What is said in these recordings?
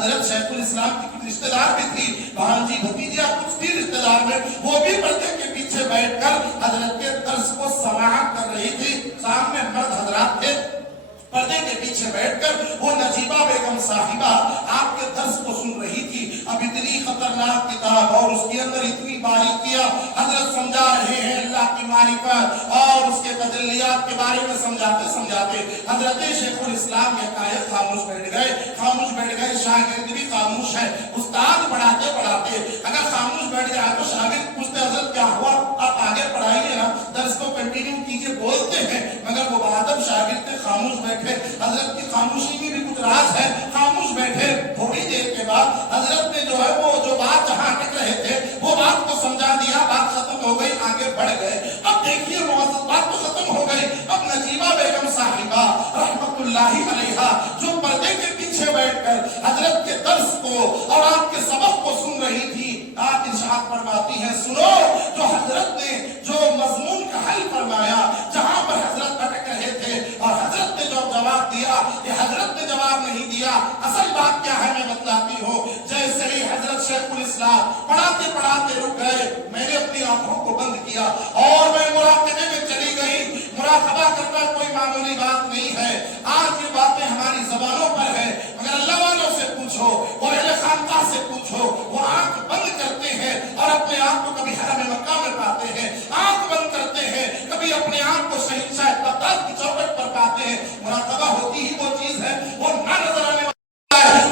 حضرت شیخ الاسلام کی کچھ رشتہ دار بھی تھی، بھانجی بھتیجا کچھ بھی رشتہ دار میں، وہ بھی پردے کے پیچھے بیٹھ کر حضرت کے درس کو سماعت کر رہی تھی۔ سامنے مرد حضرات تھے، پردے کے پیچھے بیٹھ کر وہ نجیبہ بیگم صاحبہ آپ کے درس کو سن رہی تھی۔ اب اتنی خطرناک کتاب اور اس کے اندر اتنی باریکیاں حضرت سمجھا رہے ہیں، اللہ کی معرفت اور اس کے تجلیات کے بارے میں سمجھاتے سمجھاتے حضرت شیخ الاسلام یکایک خاموش بیٹھ گئے۔ شاگرد بھی خاموش ہے۔ استاد پڑھاتے پڑھاتے اگر خاموش بیٹھ جائے تو شاگرد پوچھتے حضرت کیا ہوا، آپ آگے پڑھائیے نا، درس کو کنٹینیو کیجیے، بولتے ہیں مگر وہ بہادر شاگرد تھے، خاموش بیٹھے۔ حضرت کی خاموشی میں بھی کچھ راز ہے، خاموش بیٹھے۔ تھوڑی دیر کے بعد حضرت نے جو ہے وہ جو بات جہاں اٹک رہے تھے وہ بات کو سمجھا دیا، بات ختم ہو گئی، آگے بڑھ گئے۔ اب دیکھیے معزز، بات تو ختم ہو گئی، اب نجیبہ بیگم صاحبہ رحمت اللہ علیہا جو پردے کے پیچھے بیٹھ کر حضرت کے درس کو اور آپ کے سبق کو سن رہی تھی، آپ ارشاد فرماتی ہیں سنو، جو حضرت نے جو مضمون کا حل فرمایا، جہاں پر حضرت اٹک رہے تھے اور حضرت نے جو جواب دیا، یہ حضرت نے جواب نہیں دیا، اصل بات کیا ہے میں بتلاتی ہوں۔ جیسے ہی حضرت شیخ الاسلام پڑھاتے پڑھاتے رک گئے، میں نے اپنی آنکھوں کو بند کیا اور میں مراقبے میں چلی گئی۔ مراقبہ کرنا کوئی معمولی بات نہیں ہے، آج یہ باتیں ہماری زبانوں پر ہے، مگر اللہ والوں سے پوچھو، اور اہل خانقاہ سے پوچھو، وہ آنکھ بند کرتے ہیں اور اپنے آپ کو کبھی حرم مکہ میں پاتے ہیں، آنکھ بند کرتے ہیں، کبھی اپنے آپ کو شہنشاہ بغداد کی چوکھٹ پر پاتے ہیں۔ مراقبہ ہوتی ہی وہ چیز ہے، وہ نہ نظر آنے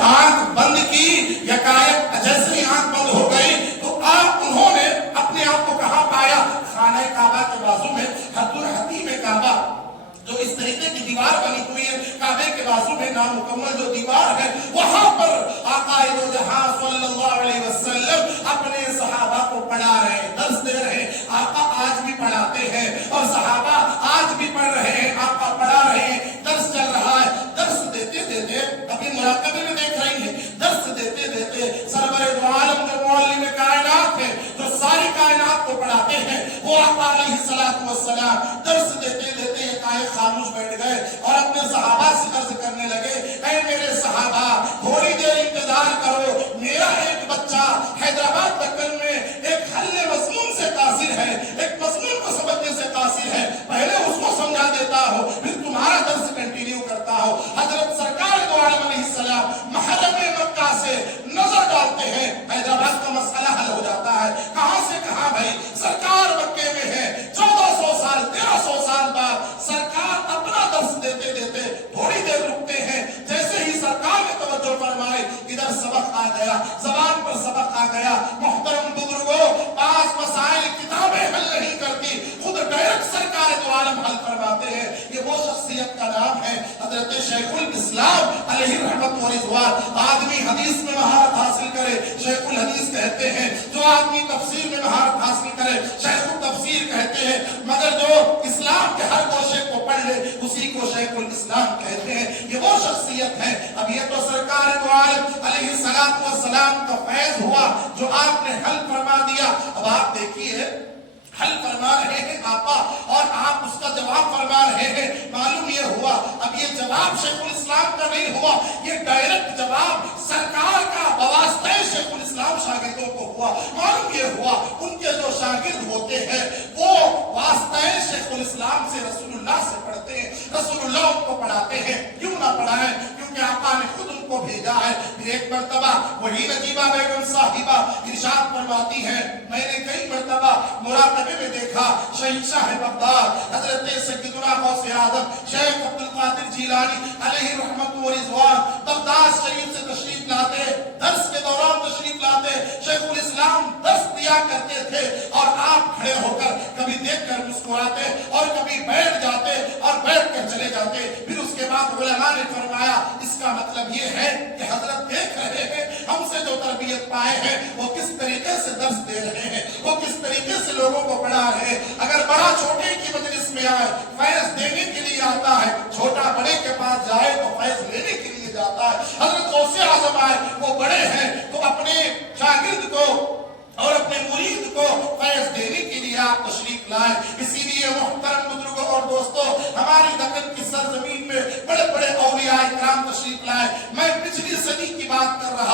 آنکھ بند کی، یکایک جیسے ہی آنکھ بند ہو گئی تو انہوں نے اپنے آپ کو کہاں پایا؟ خانہ کعبہ کے بازو میں، حتیم کعبہ جو اس طریقے کی دیوار بنی ہوئی ہے، کعبے کے بازو میں نامکمل جو دیوار ہے، وہاں پر آقا دو جہاں صلی اللہ علیہ وسلم اپنے صحابہ کو پڑھا رہے ہیں، درس دے رہے ہیں۔ آقا آج بھی پڑھاتے ہیں اور صحابہ آج بھی پڑھ رہے ہیں، آقا پڑھا رہے ہیں، درس چل رہا ہے۔ درس دیتے دیتے ابھی مراقبے میں دیکھ رہی ہیں، درس دیتے دیتے سرور دو عالم جو معلم کائنات ہے، جو ساری کائنات کو پڑھاتے ہیں، وہ آقا علیہ السلام درس دیتے دیتے ایک خاموش بیٹھ گئے اور اپنے صحابہ سے عرض کرنے لگے، اے میرے صحابہ تھوڑی دیر انتظار کرو، میرا ایک بچہ حیدرآباد دکن میں ایک حل مضمون سے قاصر ہے، ایک مضمون کو سمجھنے سے قاصر ہے، پہلے اس کو سمجھا دیتا ہو پھر تمہارا درس کنٹینیو کرتا ہو۔ حضرت سرکار دو عالم علیہ السلام محرم مکہ سے نظر ڈالتے ہیں، حیدرآباد کا مسئلہ حل ہو جاتا ہے۔ کہاں سے کہاں بھائی، سرکار مکے میں ہے، 1400 سال 1300 سال بعد سرکار اپنا درس دیتے دیتے تھوڑی دیر رکتے ہیں، جیسے ہی سرکار نے توجہ فرمائی ادھر سبق آ گیا، زبان پر سبق آ گیا۔ محترم بزرگوں، 5 مسائل کتابیں حل نہیں کرتی، خود ڈائریکٹ سرکار دو عالم حل فرماتے ہیں۔ یہ وہ شخصیت کا نام ہے حضرت شیخ الاسلام علیہ رحمت و رضوان۔ آدمی حدیث میں مہارت حاصل کرے، شیخ الحدیث کہتے ہیں، جو آدمی تفسیر میں مہارت حاصل کرے شیخ التفسیر کہتے ہیں، مگر جو اسلام کے ہر گوشے کو پڑھ لے اسی کو شیخ الاسلام کہتے ہیں۔ یہ وہ شخصیت ہے۔ اب یہ تو سرکار دو عالم علیہ السلام کا فیض ہوا جو آپ نے حل فرما دیا۔ اب آپ دیکھیے، حل فرما رہے ہیں آقا اور آپ اس کا جواب فرما رہے ہیں۔ معلوم یہ ہوا اب یہ جواب شیخ الاسلام کا نہیں ہوا، یہ ڈائریکٹ جواب سرکار کا بواسطہ شیخ الاسلام شاگردوں کو ہوا۔ معلوم یہ ہوا ان کے جو شاگرد ہوتے ہیں وہ واسطہ شیخ الاسلام سے رسول اللہ سے پڑھتے ہیں، رسول اللہ ان کو پڑھاتے ہیں۔ کیوں نہ پڑھائیں؟ کیونکہ آقا نے خود ان کو بھیجا ہے۔ پھر ایک مرتبہ وہی نجیبہ بیگم صاحبہ ارشاد فرماتی ہیں، میں نے کئی مرتبہ مراقبے میں دیکھا شہنشاہ بغداد حضرت سیدنا غوث اعظم شیخ عبد القادر جیلانی علیہ رحمت و رضوان بغداد شریف سے تشریف لاتے، درس کے دوران تشریف لاتے، شیخ الاسلام درس دیا کرتے تھے اور آپ کھڑے ہو کر کبھی دیکھ کر مسکراتے اور کبھی بیٹھ جاتے اور بیٹھ کر چلے جاتے۔ پھر اس کے بعد علماء نے فرمایا اس کا مطلب یہ ہے کہ حضرت دیکھ رہے ہیں ہم سے جو تربیت پائے ہیں وہ کس طریقے سے درس دے رہے ہیں، وہ کس طریقے سے لوگوں کو پڑھا رہے ہیں۔ اگر بڑا چھوٹے کی مجلس میں آئے فیض دینے کے لیے آتا ہے، چھوٹا بڑے کے پاس جائے تو فیض لینے کے لیے جاتا ہے۔ حضرت غوث اعظم آئے، وہ بڑے ہیں تو اپنے شاگرد کو اور اپنے مرید کو فیض دینے کے لیے آپ تشریف لائے۔ اسی لیے محترم بزرگوں اور دوستوں، ہماری دکن کی سرزمین میں بڑے بڑے اولیاء کرام تشریف لائے۔ میں پچھلی صدی کی بات کر رہا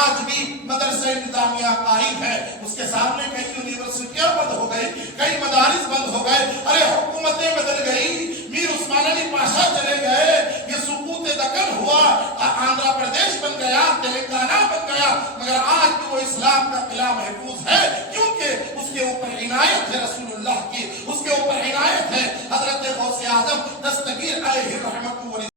آج بھی مدرسہ نظامیہ قائم ہے، اس کے سامنے کئی یونیورسٹیاں بند ہو گئی، کئی مدارس بند ہو گئے، ارے حکومتیں بدل گئی، میر عثمان علی پاشا چلے گئے، یہ سقوط دکن ہوا، آندھرا پردیش بن گیا، تلنگانہ بن گیا، مگر آج بھی وہ اسلام کا قلعہ محفوظ ہے، کیونکہ اس کے اوپر عنایت ہے رسول اللہ کی، اس کے اوپر عنایت ہے حضرت غوث اعظم دستگیر علیہ الرحمۃ